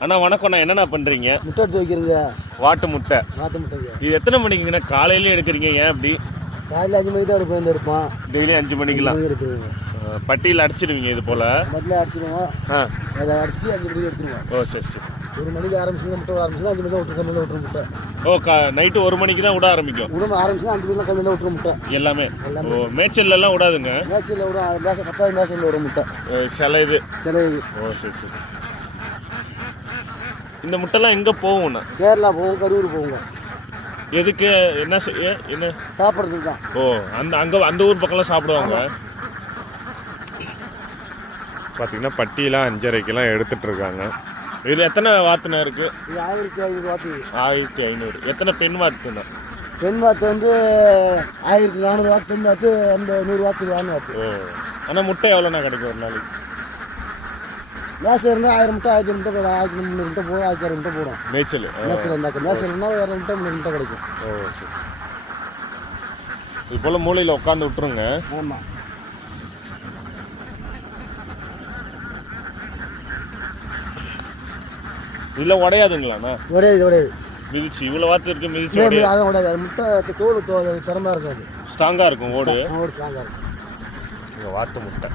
அண்ணா வணக்கம்ண்ணா என்னண்ணா பண்ணுறீங்க முட்டை எடுத்து வைக்கிறீங்க. வாட்டு முட்டை. நாட்டு முட்டைங்க. இது எத்தனை மணிக்குங்கண்ணா? காலையிலே எடுக்கிறீங்க ஏன் அப்படி? காலையில் அஞ்சு மணிக்கு தான் எடுப்போம் வந்து எடுப்போம். டெய்லி அஞ்சு மணிக்கெலாம் மணிக்கு எடுத்துருவோங்க பட்டியில் அடிச்சிடுவீங்க இது போல்? மட்டில் அடிச்சிடுவோம் ஆ. அதை அடிச்சுட்டு அஞ்சு மணிக்கு எடுத்துருவோம். ஓ சரி சரி. ஒரு மணிக்கு ஆரம்பிச்சுன்னா முட்டை ஆரம்பிச்சுன்னா அஞ்சு மணிக்கு விட்டு கம்மியில் விட்டுரும் முட்டை. ஓ கா நைட்டு ஒரு மணிக்கு தான் விட ஆரம்பிக்கும். உடம்பு ஆரம்பிச்சுன்னா அஞ்சு மணிக்கு கம்மியில் விட்டுரும் முட்டை. எல்லாமே? எல்லாமே. ஓ மேய்ச்சல்லாம் விடாதுங்க? மேட்சில் விடும் மேச பத்தாவது மேட்சில் வரும் முட்டை. சில இது. சில ஓ சரி சரி. இந்த முட்டைலாம் எங்கே போகும்ண்ணா கேரளா போவோம் கரூர் போவோங்க எதுக்கு? என்ன செய்- ஏ, என்ன? சாப்பிட்றதுக்கு தான். ஓ அந்த அங்கே அந்த ஊர் பக்கம்லாம் சாப்பிடுவாங்க? பார்த்தீங்கன்னா பட்டியெலாம் அஞ்சரைக்கெல்லாம் எடுத்துட்டு இருக்காங்க இதில் எத்தனை வாத்துனா இருக்கு? இது ஆயிரத்தி ஐநூறு வாத்து. ஆயிரத்தி ஐநூறு. எத்தனை பெண் வாத்துண்ணா? பெண் வாத்து வந்து ஆயிரத்தி நானூறு வாத்து பெண் வாத்து அந்த நூறு வாத்து ஆண் வாத்து. ஓ. ஆனால் முட்டை எவ்வளோண்ணா கிடைக்கும் ஒரு நாளைக்கு? மேசம் இருந்தால் ஆயிரம் முட்டை ஆயிரத்தி முட்டை போடும் ஆயிரத்தி முந்நூறு முட்டை போடும் ஆயிரத்தி அறுநூறு முட்டை போடும். மேய்ச்சல். மேசம் இருந்தாக்க மேசம் இருந்தால் இரநூறு முட்டை முந்நூறு முட்டை கிடைக்கும். ஓ சரி. இது போல் மூலையில் உட்காந்து விட்டுருங்க. ஆமாம் இதில் உடையாதுங்களாண்ணா? உடையது உடையது. மிதிச்சு இவ்வளோ வாத்து இருக்கு மிதிச்சு அதான் உடையது. முட்டை தோல் தோல் சிரமமாக இருக்காது. ஸ்ட்ராங்காக இருக்கும் ஓடு. ஓடு ஸ்ட்ராங்காக இருக்கும். இங்கே வாத்து முட்டை.